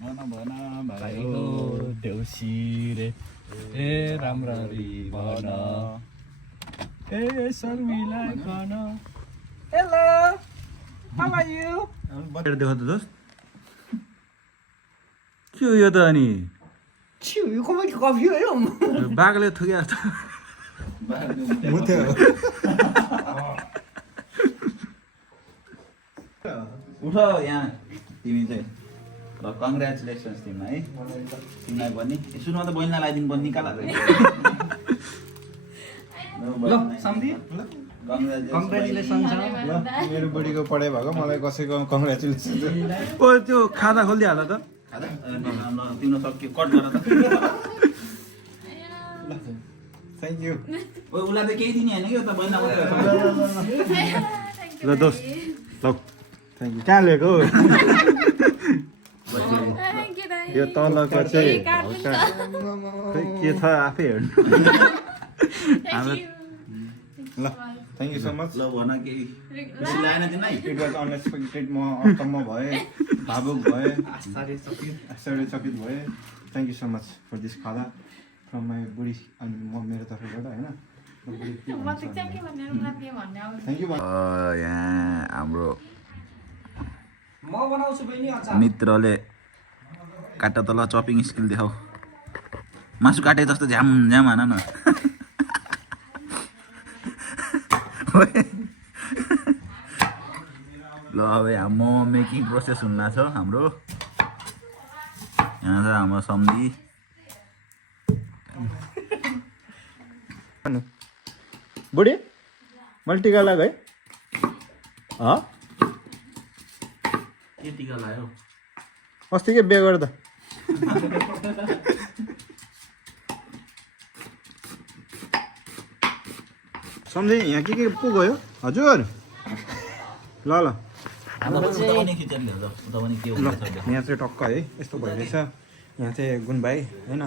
भाइको देउसी रे ए राम्ररी भन ए शर्मिलाई भन हेलो हाउ आर यु बटेर देखो त दोस्त के हो यो त अनि छिउ यो कमाइ कफी हो बाघले थुक्या जस्तो उठ यहाँ तिमी चाहिँ ल कङ्ग्रेचुलेसन्स तिमीलाई है तिमीलाई पनि सुनमा त बहिनीलाई लगाइदिनु पर्ने निकाल ल सम्झि कङ्ग्रेचुलेसन छ ल मेरो बुढीको पढाइ भएको मलाई कसैको कङ्ग्रेचुलेसन ओ त्यो खाता खोलिदिइहाल त तिम्रो सक्यो कट गर त थ्याङ्क यू उसलाई त केही दिने होइन कि त बहिनीलाई ल दोस्त ल थ्याङ्क यू कहाँ लिएको यो तलको चाहिँ हल्का खै के छ आफै हेर्नु ल थ्याङ्क यू सो मच ल भन केही खुसी लागेन तिमीलाई इट वाज अनएक्सपेक्टेड म अचम्म भएँ भावुक भएँ आश्चर्यचकित भएँ thank you so much for this khana from my बुढी अनि म मेरो तर्फबाट होइन थ्याङ्क यू यहाँ हाम्रो म बनाउँछु बहिनी अचार मित्रले काटा तल चपिङ स्किल देखाऊ मासु काटे जस्तो झ्याम झ्याम हान न ल अब यहाँ मोमो मेकिङ प्रोसेस हुन लाग्छ हाम्रो यहाँ छ हाम्रो सम्धी बुढी मैले टिका लाग है के टिका लगायो अस्तिकै बिहे गर्दा सम्झे यहाँ के पो गयो हजुर ल ल यहाँ चाहिँ टक्क है यस्तो भइरहेछ यहाँ चाहिँ गुण भाइ होइन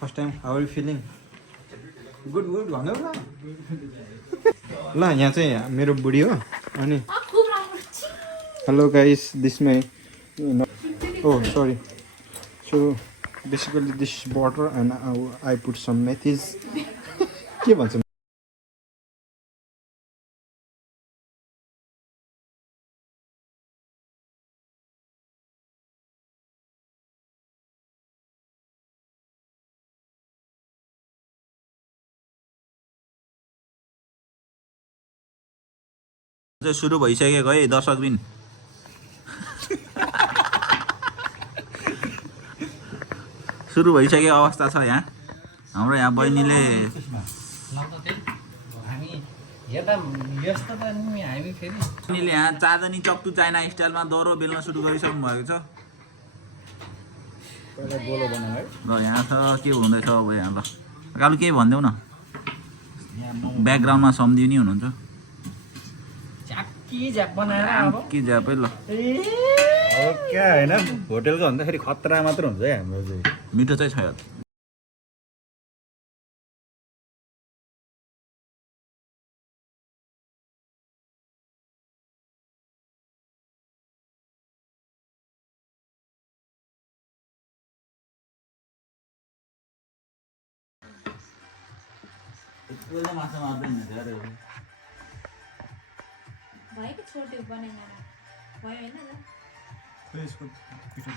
first time how are you feeling good good भन्नु न ल यहाँ चाहिँ मेरो बुढी हो अनि hello guys this my oh sorry so basically this butter and I put some methis के भन्छ सुरु भइसकेको है दर्शकबिन सुरु भइसकेको अवस्था छ यहाँ हाम्रो यहाँ बहिनीले बहिनीले यहाँ चाँदनी चक्टु चाइना स्टाइलमा दह्रो बेल्न सुरु गरिसक्नु भएको छ ल यहाँ छ के हुँदैछ अब यहाँ ल कालु केही भनिदेऊ न ब्याकग्राउन्डमा सम्झियो नि हुनुहुन्छ के ज्यापै ल क्या होइन होटेलको भन्दाखेरि खतरा मात्र हुन्छ है हाम्रो चाहिँ मिठो चाहिँ छ माछा मार्दैन भएको छोड्यो बनाएन भयो होइन र यसको पिठो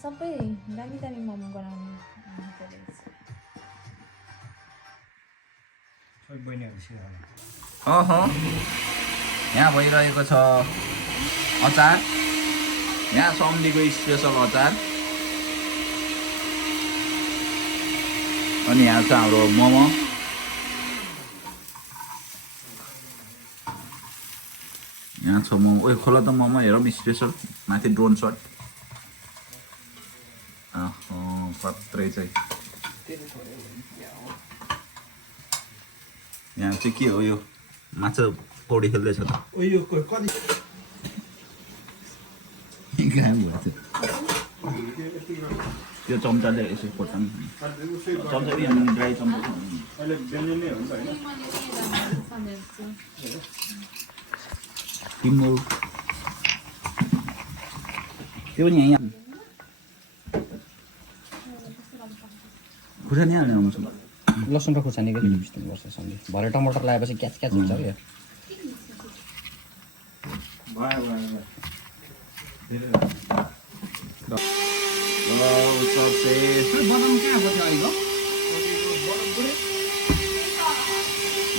सबै दामी दामी मोमो बनाउनु यहाँ भइरहेको छ अचार यहाँ सम्धीको स्पेसल अचार अनि यहाँ छ हाम्रो मोमो यहाँ छ मोमो ओ खोला त मोमो हेरौँ स्पेसल माथि ड्रोन सट पत्रै चाहिँ यहाँ चाहिँ के हो यो माछा पौडी खेल्दैछ त त्यो चम्चाले यसो खोर्सानी चम्चा ड्राई चम्चा तिम्रो त्यो पनि यहीँ खुर्सानी हाल्ने आउँछु लसुन र खुर्सानीको पेस्ट गर्छ सन्धि भरे टमाटर लगाएपछि क्याच क्याच हुन्छ क्या बदाम कहाँ बस्यो अहिले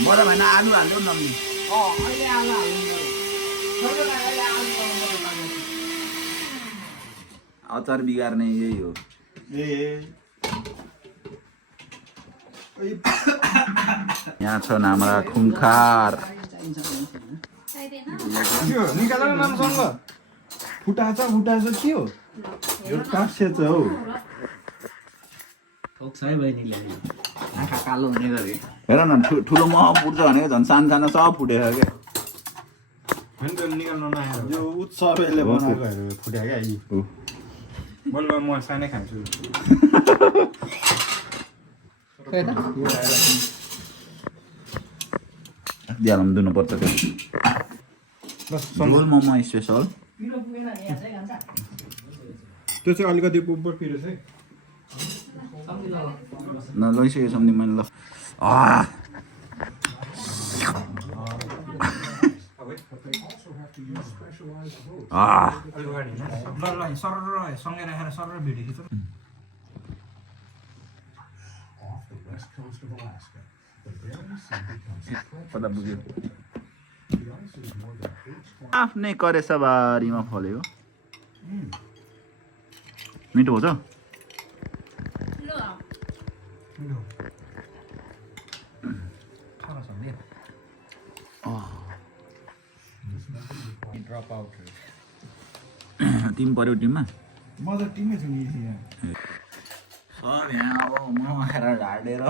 बडा भएन आलु हाल्यो नम्नी अहिले आलु हाल्नु अचार बिगार्ने यही हो यहाँ छन् हाम्रा खुङ्खार निकाल न नामसँग फुटाछ के हो यो काट्छ हौ ठोक्छ है बहिनीले आँखा कालो हुने गरी हेर न ठुलो मह फुट्छ भनेको झन् सानो सानो सब फुटेर क्या निकाल्नु नआएर यो उत्सवले बनाएको फुट्या क्या यी बल्ल म सानै खान्छु दिहालमा दुनुपर्छ त्यो झोल मोमो स्पेसल त्यो चाहिँ अलिकति उब्बर पिरो चाहिँ न लैसक्यो सम्झि मैले ल सँगै राखेर सर भिडियो खिच आफ्नै करेसाबारीमा फल्यो मिठो हो त टिम पर्यो टिममा म त टिममै छु नि सब यहाँ अब म आएर ढाडेर